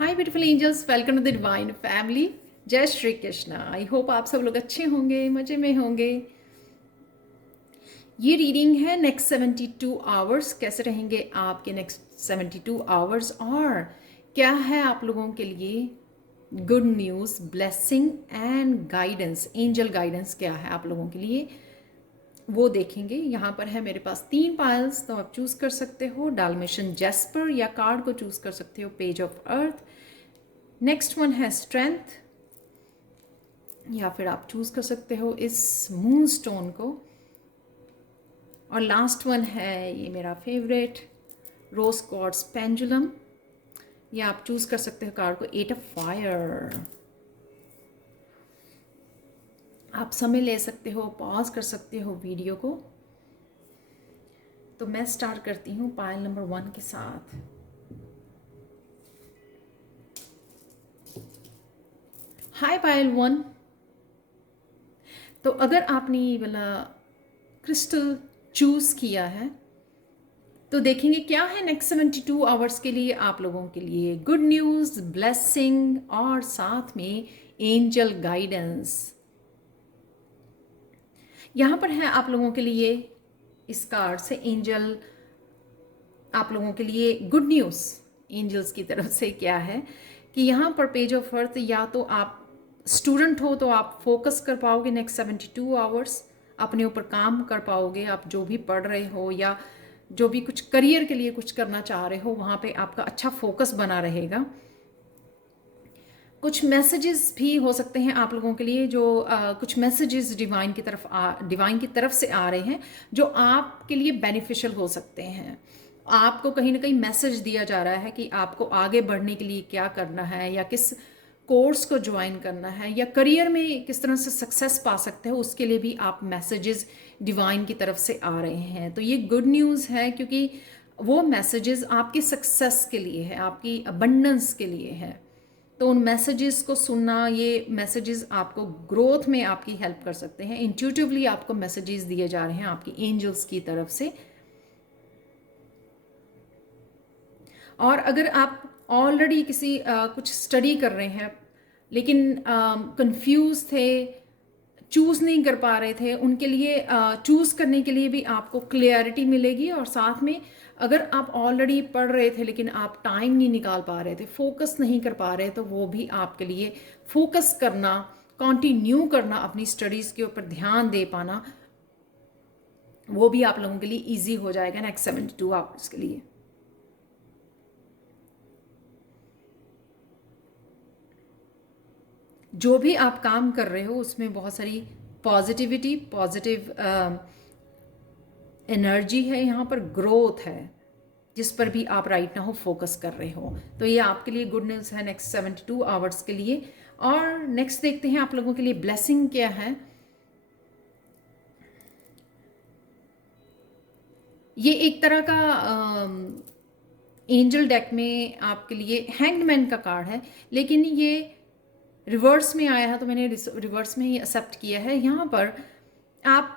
Hi beautiful angels, welcome to the divine family. जय Shri Krishna. I hope आप सब लोग अच्छे होंगे, मज़े में होंगे। ये रीडिंग है नेक्स्ट 72 आवर्स। कैसे रहेंगे आपके नेक्स्ट 72 आवर्स और क्या है आप लोगों के लिए good news, blessing and guidance, angel guidance क्या है आप लोगों के लिए, वो देखेंगे। यहाँ पर है मेरे पास 3 पाइल्स, तो आप चूज़ कर सकते हो डाल्मेशियन जेस्पर या कार्ड को चूज़ कर सकते हो page of earth. Next one है स्ट्रेंथ, या फिर आप चूज़ कर सकते हो इस मून स्टोन को। और लास्ट वन है ये मेरा फेवरेट रोज क्वार्ट्ज पेंडुलम, या आप चूज़ कर सकते हो कार्ड को 8 ऑफ फायर। आप समय ले सकते हो, पॉज कर सकते हो वीडियो को। तो मैं स्टार्ट करती हूँ पायल नंबर 1 के साथ। हाय पायल 1। तो अगर आपने ये वाला क्रिस्टल चूज़ किया है तो देखेंगे क्या है नेक्स्ट 72 आवर्स के लिए आप लोगों के लिए गुड न्यूज़, ब्लेसिंग और साथ में एंजल गाइडेंस। यहाँ पर है आप लोगों के लिए इस कार्ड से एंजल, आप लोगों के लिए गुड न्यूज़ एंजल्स की तरफ से क्या है कि यहाँ पर पेज ऑफ अर्थ, या तो आप स्टूडेंट हो तो आप फोकस कर पाओगे नेक्स्ट 72 आवर्स, अपने ऊपर काम कर पाओगे। आप जो भी पढ़ रहे हो या जो भी कुछ करियर के लिए कुछ करना चाह रहे हो, वहाँ पे आपका अच्छा फोकस बना रहेगा। कुछ मैसेजेस भी हो सकते हैं आप लोगों के लिए, जो कुछ मैसेजेस डिवाइन की तरफ से आ रहे हैं जो आपके लिए बेनिफिशियल हो सकते हैं। आपको कहीं ना कहीं मैसेज दिया जा रहा है कि आपको आगे बढ़ने के लिए क्या करना है, या किस कोर्स को ज्वाइन करना है, या करियर में किस तरह से सक्सेस पा सकते हो, उसके लिए भी आप मैसेजेस डिवाइन की तरफ से आ रहे हैं। तो ये गुड न्यूज़ है क्योंकि वो मैसेजेस आपकी सक्सेस के लिए है, आपकी अबंडेंस के लिए है। तो उन मैसेजेस को सुनना, ये मैसेजेस आपको ग्रोथ में आपकी हेल्प कर सकते हैं। इंट्यूटिवली आपको मैसेजेस दिए जा रहे हैं आपकी एंजल्स की तरफ से। और अगर आप ऑलरेडी किसी कुछ स्टडी कर रहे हैं लेकिन कंफ्यूज थे, चूज़ नहीं कर पा रहे थे, उनके लिए चूज़ करने के लिए भी आपको क्लियरिटी मिलेगी। और साथ में अगर आप ऑलरेडी पढ़ रहे थे लेकिन आप टाइम नहीं निकाल पा रहे थे, फोकस नहीं कर पा रहे, तो वो भी आपके लिए फोकस करना, कंटिन्यू करना, अपनी स्टडीज़ के ऊपर ध्यान दे पाना, वो भी आप लोगों के लिए ईजी हो जाएगा नेक्स्ट 72 आवर्स के लिए। जो भी आप काम कर रहे हो उसमें बहुत सारी पॉजिटिविटी, पॉजिटिव एनर्जी है, यहाँ पर ग्रोथ है, जिस पर भी आप राइट नाउ फोकस कर रहे हो। तो ये आपके लिए गुड न्यूज़ है नेक्स्ट 72 आवर्स के लिए। और नेक्स्ट देखते हैं आप लोगों के लिए ब्लेसिंग क्या है। ये एक तरह का एंजल डेक में आपके लिए हैंगमैन का कार्ड है, लेकिन ये रिवर्स में आया है तो मैंने रिवर्स में ही एक्सेप्ट किया है। यहाँ पर आप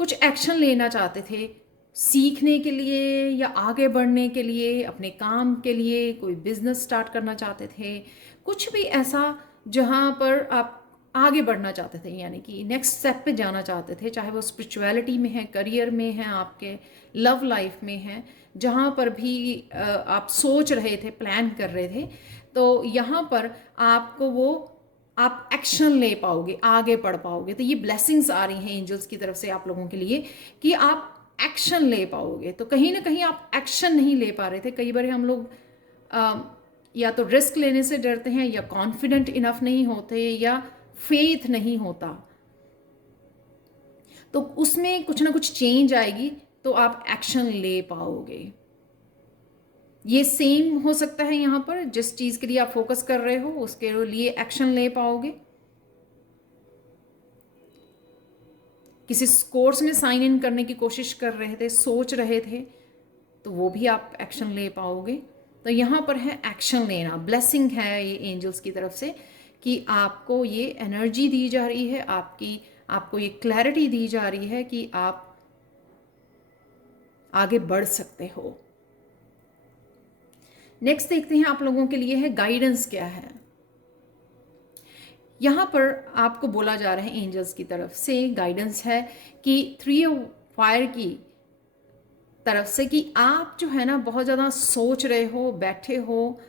कुछ एक्शन लेना चाहते थे सीखने के लिए या आगे बढ़ने के लिए, अपने काम के लिए, कोई बिजनेस स्टार्ट करना चाहते थे, कुछ भी ऐसा जहाँ पर आप आगे बढ़ना चाहते थे, यानी कि नेक्स्ट स्टेप पे जाना चाहते थे, चाहे वो स्पिरिचुअलिटी में है, करियर में है, आपके लव लाइफ में है, जहाँ पर भी आप सोच रहे थे, प्लान कर रहे थे, तो यहाँ पर आपको वो आप एक्शन ले पाओगे, आगे बढ़ पाओगे। तो ये ब्लेसिंग्स आ रही हैं एंजल्स की तरफ से आप लोगों के लिए कि आप एक्शन ले पाओगे। तो कहीं ना कहीं आप एक्शन नहीं ले पा रहे थे। कई बार हम लोग या तो रिस्क लेने से डरते हैं, या कॉन्फिडेंट इनफ नहीं होते, या फेथ नहीं होता, तो उसमें कुछ ना कुछ चेंज आएगी तो आप एक्शन ले पाओगे। ये सेम हो सकता है यहाँ पर, जिस चीज़ के लिए आप फोकस कर रहे हो उसके लिए एक्शन ले पाओगे। किसी कोर्स में साइन इन करने की कोशिश कर रहे थे, सोच रहे थे, तो वो भी आप एक्शन ले पाओगे। तो यहाँ पर है एक्शन लेना, ब्लेसिंग है ये एंजल्स की तरफ से कि आपको ये एनर्जी दी जा रही है, आपको ये क्लैरिटी दी जा रही है कि आप आगे बढ़ सकते हो। नेक्स्ट देखते हैं आप लोगों के लिए है गाइडेंस क्या है। यहाँ पर आपको बोला जा रहा है एंजल्स की तरफ से गाइडेंस है कि 3 फायर की तरफ से कि आप जो है ना बहुत ज़्यादा सोच रहे हो, बैठे हो,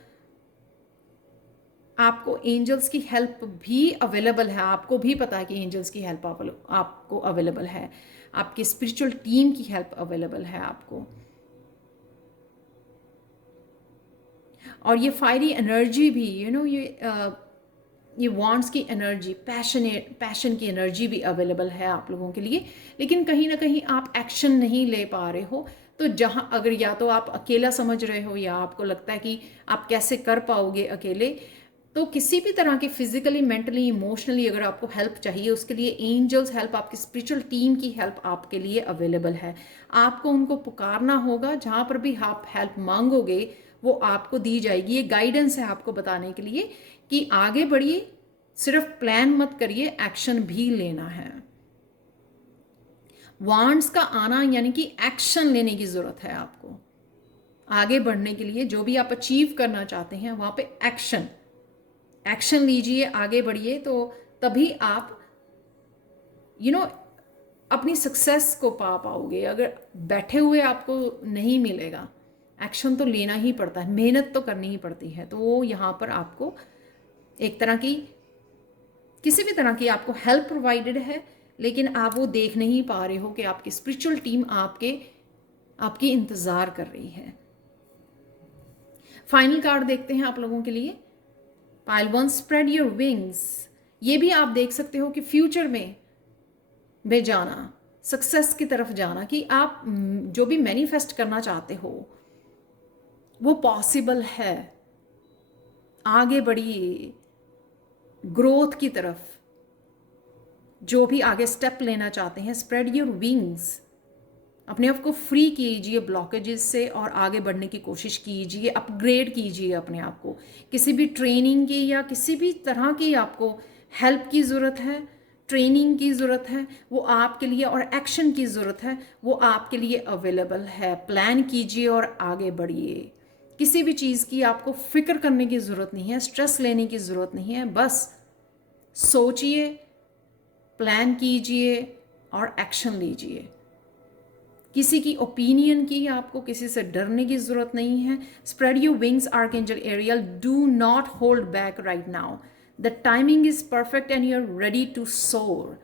आपको एंजल्स की हेल्प भी अवेलेबल है। आपको भी पता है कि एंजल्स की हेल्प आपको अवेलेबल है, आपकी स्पिरिचुअल टीम की हेल्प अवेलेबल है आपको। और ये फायरी एनर्जी भी ये वांट्स की एनर्जी, पैशन की एनर्जी भी अवेलेबल है आप लोगों के लिए। लेकिन कहीं ना कहीं आप एक्शन नहीं ले पा रहे हो। तो जहाँ अगर या तो आप अकेला समझ रहे हो या आपको लगता है कि आप कैसे कर पाओगे अकेले, तो किसी भी तरह की फिजिकली, मेंटली, इमोशनली अगर आपको हेल्प चाहिए, उसके लिए एंजल्स हेल्प, आपकी स्पिरिचुअल टीम की हेल्प आपके लिए अवेलेबल है। आपको उनको पुकारना होगा, जहाँ पर भी आप हेल्प मांगोगे वो आपको दी जाएगी। ये गाइडेंस है आपको बताने के लिए कि आगे बढ़िए, सिर्फ प्लान मत करिए, एक्शन भी लेना है। वांड्स का आना यानी कि एक्शन लेने की जरूरत है आपको आगे बढ़ने के लिए। जो भी आप अचीव करना चाहते हैं वहां पे एक्शन लीजिए, आगे बढ़िए, तो तभी आप अपनी सक्सेस को पा पाओगे। अगर बैठे हुए आपको नहीं मिलेगा, एक्शन तो लेना ही पड़ता है, मेहनत तो करनी ही पड़ती है। तो वो यहाँ पर आपको एक तरह की, किसी भी तरह की आपको हेल्प प्रोवाइडेड है, लेकिन आप वो देख नहीं पा रहे हो कि आपकी स्पिरिचुअल टीम आपकी इंतज़ार कर रही है। फाइनल कार्ड देखते हैं आप लोगों के लिए, पाइल 1, स्प्रेड योर विंग्स। ये भी आप देख सकते हो कि फ्यूचर में जाना, सक्सेस की तरफ जाना, कि आप जो भी मैनिफेस्ट करना चाहते हो वो पॉसिबल है। आगे बढ़िए ग्रोथ की तरफ, जो भी आगे स्टेप लेना चाहते हैं, स्प्रेड योर विंग्स। अपने आप को फ्री कीजिए ब्लॉकेजेस से और आगे बढ़ने की कोशिश कीजिए, अपग्रेड कीजिए अपने आप को। किसी भी ट्रेनिंग की या किसी भी तरह की आपको हेल्प की ज़रूरत है, ट्रेनिंग की ज़रूरत है, वो आपके लिए, और एक्शन की ज़रूरत है, वो आपके लिए अवेलेबल है। प्लान कीजिए और आगे बढ़िए। किसी भी चीज़ की आपको फिक्र करने की ज़रूरत नहीं है, स्ट्रेस लेने की ज़रूरत नहीं है। बस सोचिए, प्लान कीजिए और एक्शन लीजिए। किसी की ओपिनियन की आपको किसी से डरने की जरूरत नहीं है। Spread your wings archangel Ariel, do not hold back right now, the timing is perfect and you are ready to soar.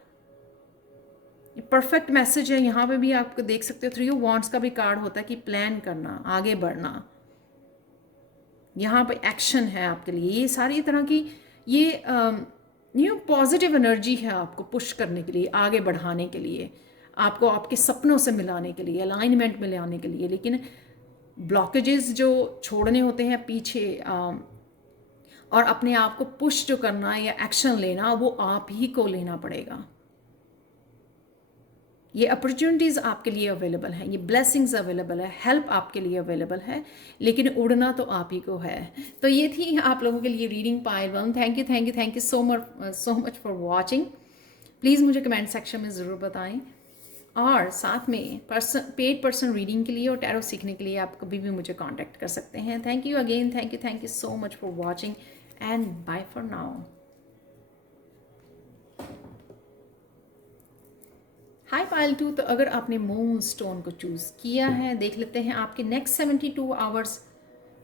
Perfect message है। यहाँ पे भी आपको देख सकते हो 3 वॉन्ड्स का भी कार्ड होता है कि प्लान करना, आगे बढ़ना। यहाँ पे एक्शन है आपके लिए। ये सारी तरह की ये पॉजिटिव एनर्जी है आपको पुश करने के लिए, आगे बढ़ाने के लिए, आपको आपके सपनों से मिलाने के लिए, अलाइनमेंट में लाने के लिए। लेकिन ब्लॉकेजेस जो छोड़ने होते हैं पीछे, और अपने आप को पुश जो करना या एक्शन लेना, वो आप ही को लेना पड़ेगा। ये अपॉर्चुनिटीज़ आपके लिए अवेलेबल हैं, ये ब्लेसिंग्स अवेलेबल है, हेल्प आपके लिए अवेलेबल है, लेकिन उड़ना तो आप ही को है। तो ये थी आप लोगों के लिए reading pile 1। Thank you so much for watching. Please मुझे कमेंट सेक्शन में ज़रूर बताएं, और साथ में पेड पर्सन रीडिंग के लिए और टैरो सीखने के लिए आप कभी भी मुझे कांटेक्ट कर सकते हैं। Thank you again, thank you so much for watching and bye for now. Hi pile 2, तो अगर आपने मून स्टोन को चूज़ किया है, देख लेते हैं आपके नेक्स्ट 72 आवर्स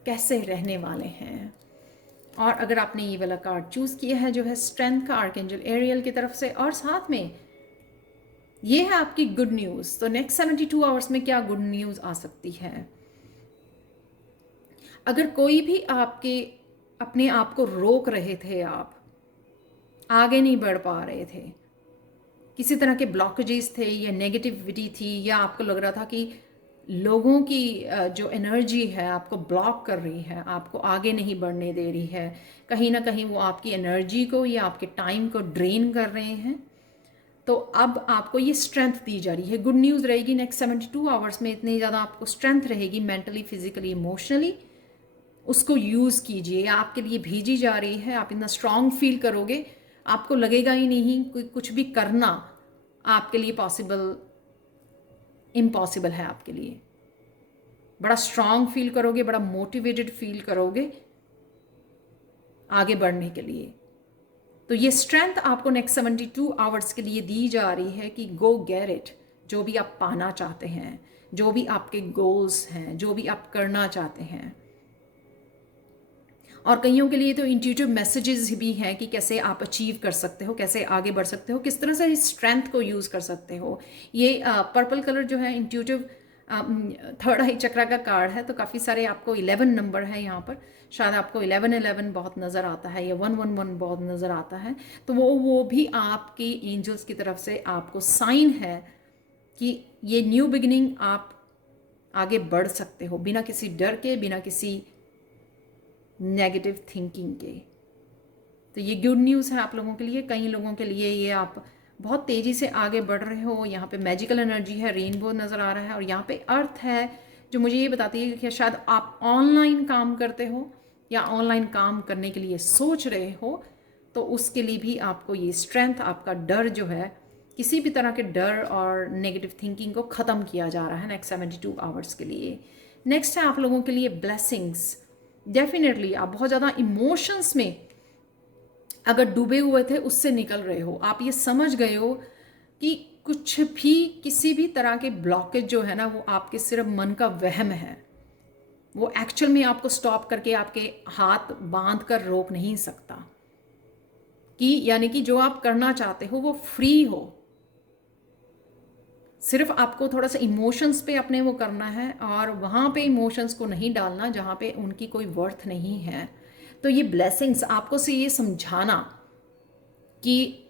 कैसे रहने वाले हैं। और अगर आपने ये वाला कार्ड चूज़ किया है जो है स्ट्रेंथ का आर्कएंजल एरियल की तरफ से, और साथ में ये है आपकी गुड न्यूज़, तो नेक्स्ट 72 आवर्स में क्या गुड न्यूज़ आ सकती है। अगर कोई भी अपने आप को रोक रहे थे, आप आगे नहीं बढ़ पा रहे थे, किसी तरह के ब्लॉकेजेस थे या नेगेटिविटी थी, या आपको लग रहा था कि लोगों की जो एनर्जी है आपको ब्लॉक कर रही है, आपको आगे नहीं बढ़ने दे रही है, कहीं ना कहीं वो आपकी एनर्जी को या आपके टाइम को ड्रेन कर रहे हैं, तो अब आपको ये स्ट्रेंथ दी जा रही है। गुड न्यूज़ रहेगी नेक्स्ट 72 आवर्स में, इतनी ज़्यादा आपको स्ट्रेंथ रहेगी मेंटली, फिजिकली, इमोशनली। उसको यूज़ कीजिए, आपके लिए भेजी जा रही है। आप इतना स्ट्रांग फील करोगे, आपको लगेगा ही नहीं कोई कुछ भी करना आपके लिए इम्पॉसिबल है आपके लिए। बड़ा स्ट्रांग फील करोगे, बड़ा मोटिवेटेड फील करोगे आगे बढ़ने के लिए। तो ये स्ट्रेंथ आपको नेक्स्ट 72 आवर्स के लिए दी जा रही है कि गो गेट इट। जो भी आप पाना चाहते हैं, जो भी आपके गोल्स हैं, जो भी आप करना चाहते हैं। और कईयों के लिए तो इंट्यूटिव मैसेजेस भी हैं कि कैसे आप अचीव कर सकते हो, कैसे आगे बढ़ सकते हो, किस तरह से इस स्ट्रेंथ को यूज़ कर सकते हो। ये पर्पल कलर जो है इंट्यूटिव थर्ड आई चक्रा का कार्ड है। तो काफ़ी सारे आपको 11 नंबर है यहाँ पर। शायद आपको 1111 बहुत नज़र आता है या 111 बहुत नज़र आता है। तो वो भी आपकी एंजल्स की तरफ से आपको साइन है कि ये न्यू बिगिनिंग, आप आगे बढ़ सकते हो बिना किसी डर के, बिना किसी नेगेटिव थिंकिंग के। तो ये गुड न्यूज़ है आप लोगों के लिए। कई लोगों के लिए ये आप बहुत तेज़ी से आगे बढ़ रहे हो। यहाँ पे मैजिकल एनर्जी है, रेनबो नज़र आ रहा है, और यहाँ पे अर्थ है जो मुझे ये बताती है कि शायद आप ऑनलाइन काम करते हो या ऑनलाइन काम करने के लिए सोच रहे हो। तो उसके लिए भी आपको ये स्ट्रेंथ, आपका डर जो है, किसी भी तरह के डर और नेगेटिव थिंकिंग को ख़त्म किया जा रहा है नेक्स्ट 72 आवर्स के लिए। नेक्स्ट है आप लोगों के लिए ब्लेसिंग्स। डेफिनेटली आप बहुत ज़्यादा इमोशंस में अगर डूबे हुए थे, उससे निकल रहे हो। आप ये समझ गए हो कि कुछ भी, किसी भी तरह के ब्लॉकेज जो है ना, वो आपके सिर्फ मन का वहम है। वो एक्चुअल में आपको स्टॉप करके आपके हाथ बांध कर रोक नहीं सकता। कि यानी कि जो आप करना चाहते हो वो फ्री हो। सिर्फ आपको थोड़ा सा इमोशंस पे अपने वो करना है, और वहाँ पे इमोशंस को नहीं डालना जहाँ पे उनकी कोई वर्थ नहीं है। तो ये ब्लेसिंग्स आपको से ये समझाना कि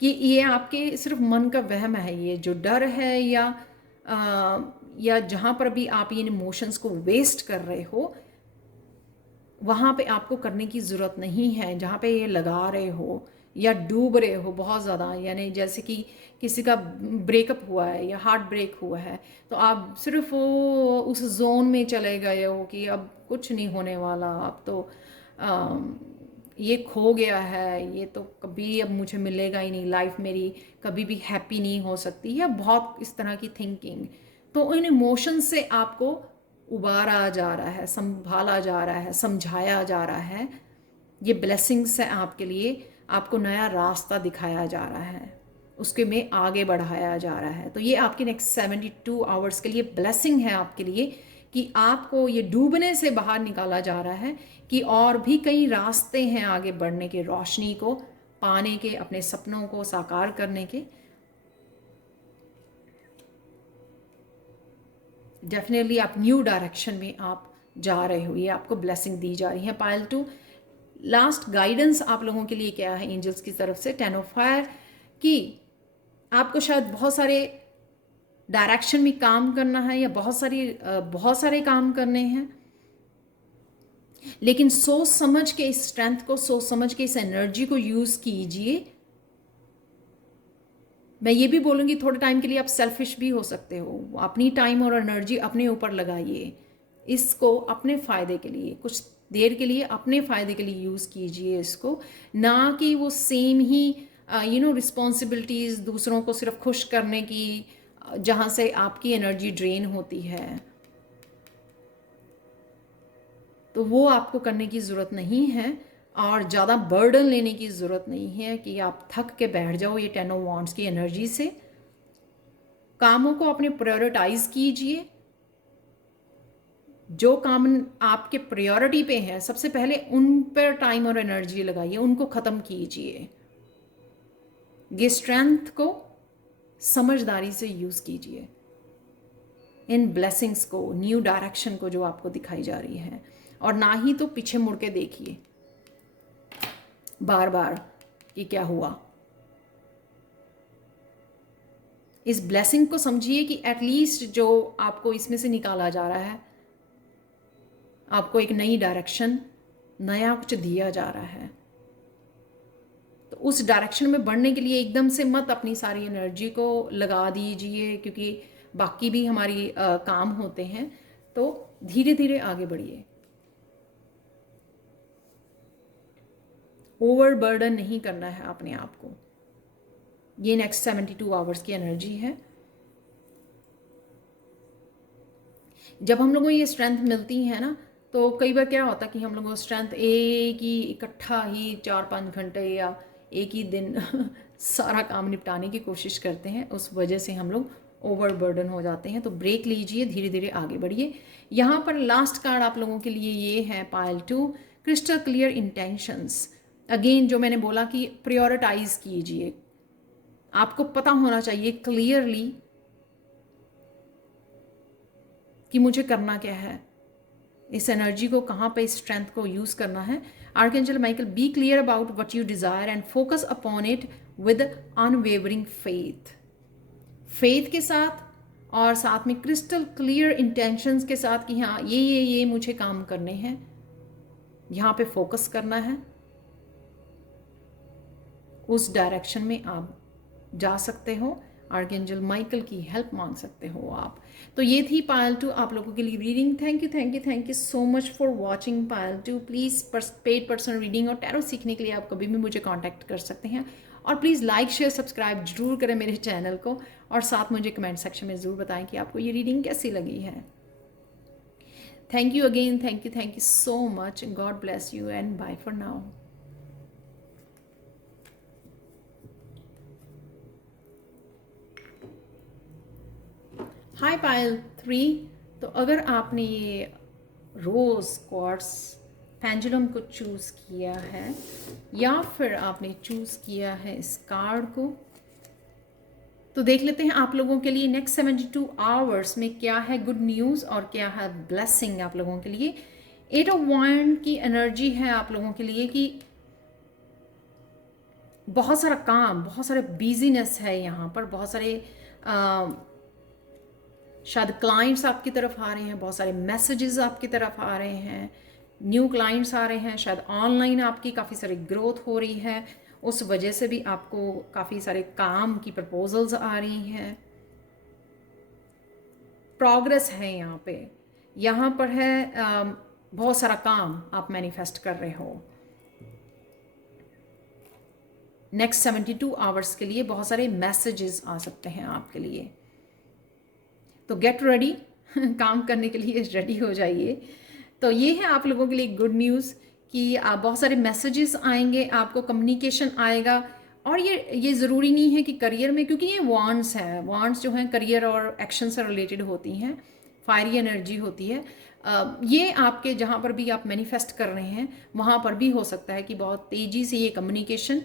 ये आपके सिर्फ मन का वहम है। ये जो डर है या जहाँ पर भी आप ये इमोशंस को वेस्ट कर रहे हो, वहाँ पे आपको करने की ज़रूरत नहीं है। जहाँ पे ये लगा रहे हो या डूब रहे हो बहुत ज़्यादा, यानी जैसे कि किसी का ब्रेकअप हुआ है या हार्ट ब्रेक हुआ है, तो आप सिर्फ वो उस जोन में चले गए हो कि अब कुछ नहीं होने वाला, अब तो ये खो गया है, ये तो कभी अब मुझे मिलेगा ही नहीं, लाइफ मेरी कभी भी हैप्पी नहीं हो सकती है, बहुत इस तरह की थिंकिंग। तो इन इमोशंस से आपको उबारा जा रहा है, संभाला जा रहा है, समझाया जा रहा है। ये ब्लेसिंग्स है आपके लिए। आपको नया रास्ता दिखाया जा रहा है, उसके में आगे बढ़ाया जा रहा है। तो ये आपके नेक्स्ट 72 आवर्स के लिए ब्लेसिंग है आपके लिए कि आपको ये डूबने से बाहर निकाला जा रहा है कि और भी कई रास्ते हैं आगे बढ़ने के, रोशनी को पाने के, अपने सपनों को साकार करने के। डेफिनेटली आप न्यू डायरेक्शन में आप जा रहे हो, ये आपको ब्लेसिंग दी जा रही है। पाइल 2 लास्ट गाइडेंस आप लोगों के लिए क्या है एंजल्स की तरफ से? 10 ऑफ फायर कि आपको शायद बहुत सारे डायरेक्शन में काम करना है या बहुत सारे काम करने हैं, लेकिन सोच समझ के इस स्ट्रेंथ को, सोच समझ के इस एनर्जी को यूज़ कीजिए। मैं ये भी बोलूँगी थोड़े टाइम के लिए आप सेल्फिश भी हो सकते हो। अपनी टाइम और एनर्जी अपने ऊपर लगाइए, इसको अपने फ़ायदे के लिए, कुछ देर के लिए अपने फ़ायदे के लिए यूज़ कीजिए इसको, ना कि वो सेम ही रिस्पॉन्सिबिलिटीज़ दूसरों को सिर्फ खुश करने की, जहाँ से आपकी एनर्जी ड्रेन होती है। तो वो आपको करने की ज़रूरत नहीं है, और ज़्यादा बर्डन लेने की ज़रूरत नहीं है कि आप थक के बैठ जाओ ये 10 ऑफ वांड्स की एनर्जी से। कामों को अपने प्रायोरिटाइज कीजिए। जो काम आपके प्रायोरिटी पे हैं, सबसे पहले उन पर टाइम और एनर्जी लगाइए, उनको ख़त्म कीजिए। ये स्ट्रेंथ को समझदारी से यूज़ कीजिए, इन ब्लेसिंग्स को, न्यू डायरेक्शन को जो आपको दिखाई जा रही है, और ना ही तो पीछे मुड़ के देखिए बार बार कि क्या हुआ। इस ब्लेसिंग को समझिए कि एटलीस्ट जो आपको इसमें से निकाला जा रहा है, आपको एक नई डायरेक्शन, नया कुछ दिया जा रहा है। तो उस डायरेक्शन में बढ़ने के लिए एकदम से मत अपनी सारी एनर्जी को लगा दीजिए, क्योंकि बाकी भी हमारी काम होते हैं। तो धीरे धीरे आगे बढ़िए, ओवर बर्डन नहीं करना है अपने आप को। ये नेक्स्ट 72 आवर्स की एनर्जी है। जब हम लोगों को ये स्ट्रेंथ मिलती है ना, तो कई बार क्या होता है कि हम लोगों को स्ट्रेंथ एक ही इकट्ठा ही 4-5 घंटे या एक ही दिन सारा काम निपटाने की कोशिश करते हैं, उस वजह से हम लोग ओवरबर्डन हो जाते हैं। तो ब्रेक लीजिए, धीरे धीरे आगे बढ़िए। यहाँ पर लास्ट कार्ड आप लोगों के लिए ये है pile 2, crystal clear intentions. Again जो मैंने बोला कि प्रायोरिटाइज कीजिए, आपको पता होना चाहिए क्लियरली कि मुझे करना क्या है, इस एनर्जी को कहाँ पे, इस स्ट्रेंथ को यूज़ करना है। Archangel Michael, be clear about what you desire and focus upon it with unwavering faith. Faith के साथ और साथ में क्रिस्टल क्लियर इंटेंशंस के साथ कि हाँ ये मुझे काम करने हैं, यहाँ पे फोकस करना है, उस डायरेक्शन में आप जा सकते हो। आर्कएंजल माइकल की हेल्प मांग सकते हो आप। तो ये थी पायल 2 आप लोगों के लिए reading. Thank you so much for watching Payal 2। Please paid personal reading और टैरो सीखने के लिए आप कभी भी मुझे कांटेक्ट कर सकते हैं। और प्लीज़ लाइक शेयर सब्सक्राइब जरूर करें मेरे चैनल को, और साथ मुझे कमेंट सेक्शन में ज़रूर बताएं कि आपको ये रीडिंग कैसी लगी है। Thank you again, thank you so much. God bless you and bye for now. Hi Payal 3। तो अगर आपने ये रोज़ क्वार्ट्स पेंडुलम को चूज़ किया है, या फिर आपने चूज़ किया है इस कार्ड को, तो देख लेते हैं आप लोगों के लिए नेक्स्ट 72 आवर्स में क्या है गुड न्यूज़ और क्या है ब्लेसिंग आप लोगों के लिए। 8 ऑफ वांड की एनर्जी है आप लोगों के लिए कि बहुत सारा काम, बहुत सारे बिजीनेस है यहाँ पर, बहुत सारे शायद क्लाइंट्स आपकी तरफ आ रहे हैं, बहुत सारे मैसेजेस आपकी तरफ आ रहे हैं, न्यू क्लाइंट्स आ रहे हैं, शायद ऑनलाइन आपकी काफ़ी सारी ग्रोथ हो रही है, उस वजह से भी आपको काफ़ी सारे काम की प्रपोजल्स आ रही हैं, प्रोग्रेस है यहाँ पर है बहुत सारा काम आप मैनिफेस्ट कर रहे हो। नेक्स्ट 72 आवर्स के लिए बहुत सारे मैसेजेस आ सकते हैं आपके लिए, तो गेट रेडी काम करने के लिए रेडी हो जाइए। तो ये है आप लोगों के लिए गुड न्यूज़ कि बहुत सारे मैसेजेस आएंगे, आपको कम्युनिकेशन आएगा। और ये ज़रूरी नहीं है कि करियर में, क्योंकि ये वांड्स है, वांड्स जो हैं करियर और एक्शन से रिलेटेड होती हैं, फायरी एनर्जी होती है। ये आपके जहाँ पर भी आप मैनिफेस्ट कर रहे हैं वहाँ पर भी हो सकता है कि बहुत तेज़ी से ये कम्युनिकेशन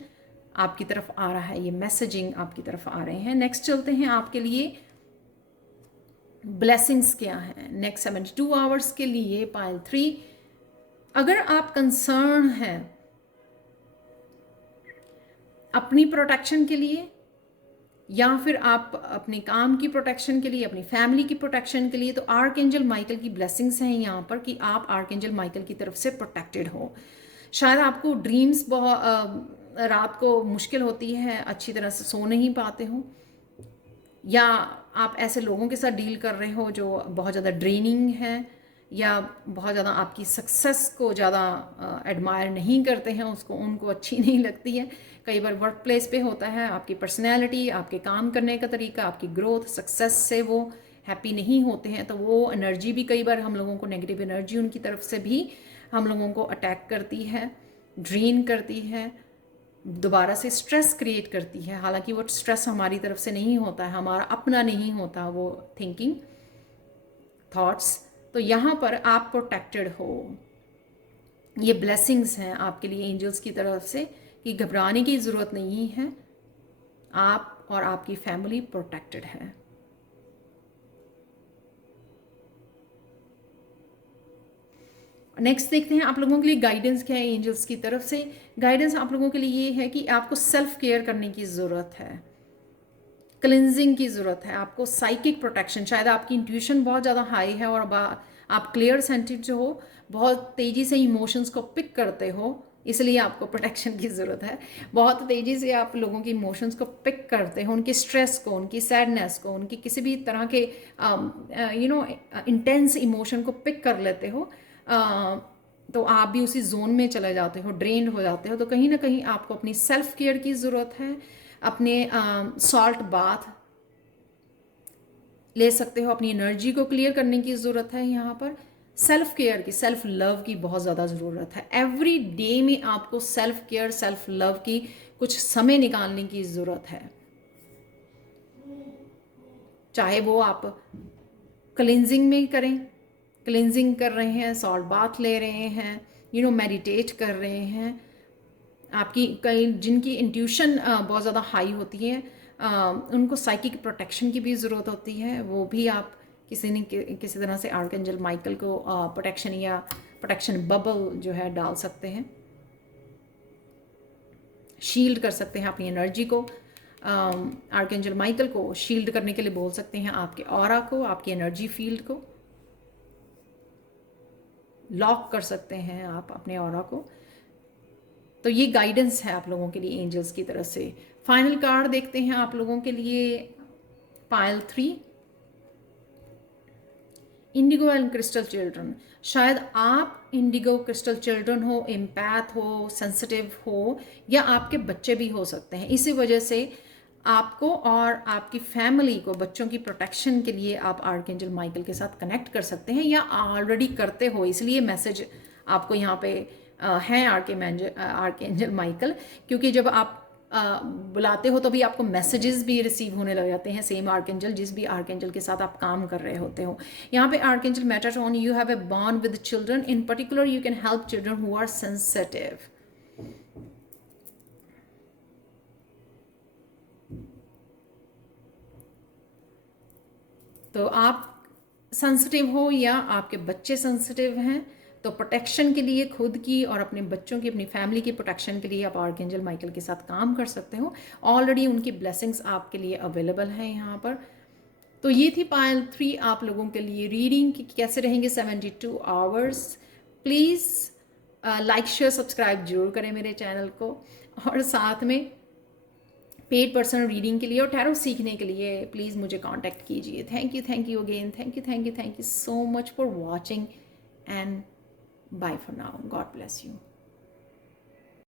आपकी तरफ आ रहा है, ये मैसेजिंग आपकी तरफ आ रहे हैं। नेक्स्ट चलते हैं आपके लिए ब्लेसिंग्स क्या है नेक्स्ट 72 आवर्स के लिए पाइल 3। अगर आप कंसर्न हैं अपनी प्रोटेक्शन के लिए, या फिर आप अपने काम की प्रोटेक्शन के लिए, अपनी फैमिली की प्रोटेक्शन के लिए, तो आर्कएंजल माइकल की ब्लेसिंग्स हैं यहाँ पर कि आप आर्कएंजल माइकल की तरफ से प्रोटेक्टेड हो। शायद आपको ड्रीम्स बहुत रात को मुश्किल होती है, अच्छी तरह से सो नहीं पाते हो, या आप ऐसे लोगों के साथ डील कर रहे हो जो बहुत ज़्यादा ड्रेनिंग है, या बहुत ज़्यादा आपकी सक्सेस को ज़्यादा एडमायर नहीं करते हैं, उनको अच्छी नहीं लगती है। कई बार वर्क प्लेस पे होता है, आपकी पर्सनैलिटी, आपके काम करने का तरीका, आपकी ग्रोथ, सक्सेस से वो हैप्पी नहीं होते हैं, तो वो एनर्जी भी कई बार हम लोगों को, नेगेटिव एनर्जी उनकी तरफ से भी हम लोगों को अटैक करती है, ड्रेन करती है, दोबारा से स्ट्रेस क्रिएट करती है। हालांकि वो स्ट्रेस हमारी तरफ से नहीं होता है, हमारा अपना नहीं होता वो थिंकिंग, थॉट्स। तो यहाँ पर आप प्रोटेक्टेड हो, ये ब्लेसिंग्स हैं आपके लिए एंजल्स की तरफ से कि घबराने की ज़रूरत नहीं है, आप और आपकी फैमिली प्रोटेक्टेड है। नेक्स्ट देखते हैं आप लोगों के लिए गाइडेंस क्या है एंजल्स की तरफ से। गाइडेंस आप लोगों के लिए ये है कि आपको सेल्फ केयर करने की ज़रूरत है, क्लिनजिंग की ज़रूरत है, आपको साइकिक प्रोटेक्शन, शायद आपकी इंट्यूशन बहुत ज़्यादा हाई है और आप क्लियर सेंसिटिव हो, बहुत तेज़ी से इमोशंस को पिक करते हो, इसलिए आपको प्रोटेक्शन की ज़रूरत है। बहुत तेज़ी से आप लोगों की इमोशंस को पिक करते हो, उनके स्ट्रेस को, उनकी सैडनेस को, उनकी किसी भी तरह के इंटेंस इमोशन को पिक कर लेते हो, तो आप भी उसी जोन में चले जाते हो, ड्रेन्ड हो जाते हो। तो कहीं ना कहीं आपको अपनी सेल्फ केयर की ज़रूरत है, अपने सॉल्ट बाथ, ले सकते हो। अपनी एनर्जी को क्लियर करने की ज़रूरत है यहाँ पर। सेल्फ केयर की, सेल्फ लव की बहुत ज़्यादा ज़रूरत है। एवरी डे में आपको सेल्फ केयर, सेल्फ लव की कुछ समय निकालने की ज़रूरत है। चाहे वो आप क्लिनजिंग में करें, क्लिनजिंग कर रहे हैं, सॉल्ट बाथ ले रहे हैं, मेडिटेट कर रहे हैं। आपकी कई जिनकी इंट्यूशन बहुत ज़्यादा हाई होती है, उनको साइकिक प्रोटेक्शन की भी ज़रूरत होती है। वो भी आप किसी तरह से आर्कएंजल माइकल को प्रोटेक्शन या प्रोटेक्शन बबल जो है डाल सकते हैं, शील्ड कर सकते हैं अपनी एनर्जी को। आर्कएंजल माइकल को शील्ड करने के लिए बोल सकते हैं आपके ऑरा को, आपकी एनर्जी फील्ड को लॉक कर सकते हैं आप अपने ऑरा को। तो ये गाइडेंस है आप लोगों के लिए एंजल्स की तरफ से। फाइनल कार्ड देखते हैं आप लोगों के लिए, pile 3, Indigo and crystal children. शायद आप इंडिगो क्रिस्टल चिल्ड्रन हो, एम्पैथ हो, सेंसिटिव हो, या आपके बच्चे भी हो सकते हैं। इसी वजह से आपको और आपकी फैमिली को बच्चों की प्रोटेक्शन के लिए आप आर्कएंजल माइकल के साथ कनेक्ट कर सकते हैं, या ऑलरेडी करते हो, इसलिए मैसेज आपको यहाँ पे है आर्कएंजल माइकल। क्योंकि जब आप बुलाते हो तो भी आपको मैसेजेस भी रिसीव होने लग जाते हैं, सेम आर्कएंजल जिस भी आर्कएंजल के साथ आप काम कर रहे होते हो। यहाँ पे archangel Metatron, you have a bond with children, in particular you can help children who are sensitive. तो आप सेंसिटिव हो या आपके बच्चे सेंसिटिव हैं, तो प्रोटेक्शन के लिए खुद की और अपने बच्चों की, अपनी फैमिली की प्रोटेक्शन के लिए आप आर्कएंजल माइकल के साथ काम कर सकते हो। ऑलरेडी उनकी ब्लेसिंग्स आपके लिए अवेलेबल हैं यहाँ पर। तो ये थी पाइल 3 आप लोगों के लिए रीडिंग कि कैसे रहेंगे 72 hours. Please like share subscribe जरूर करें मेरे चैनल को, और साथ में पेड पर्सनल रीडिंग के लिए और टैरो सीखने के लिए प्लीज़ मुझे कांटेक्ट कीजिए। Thank you again, thank you so much for watching and bye for now. God bless you.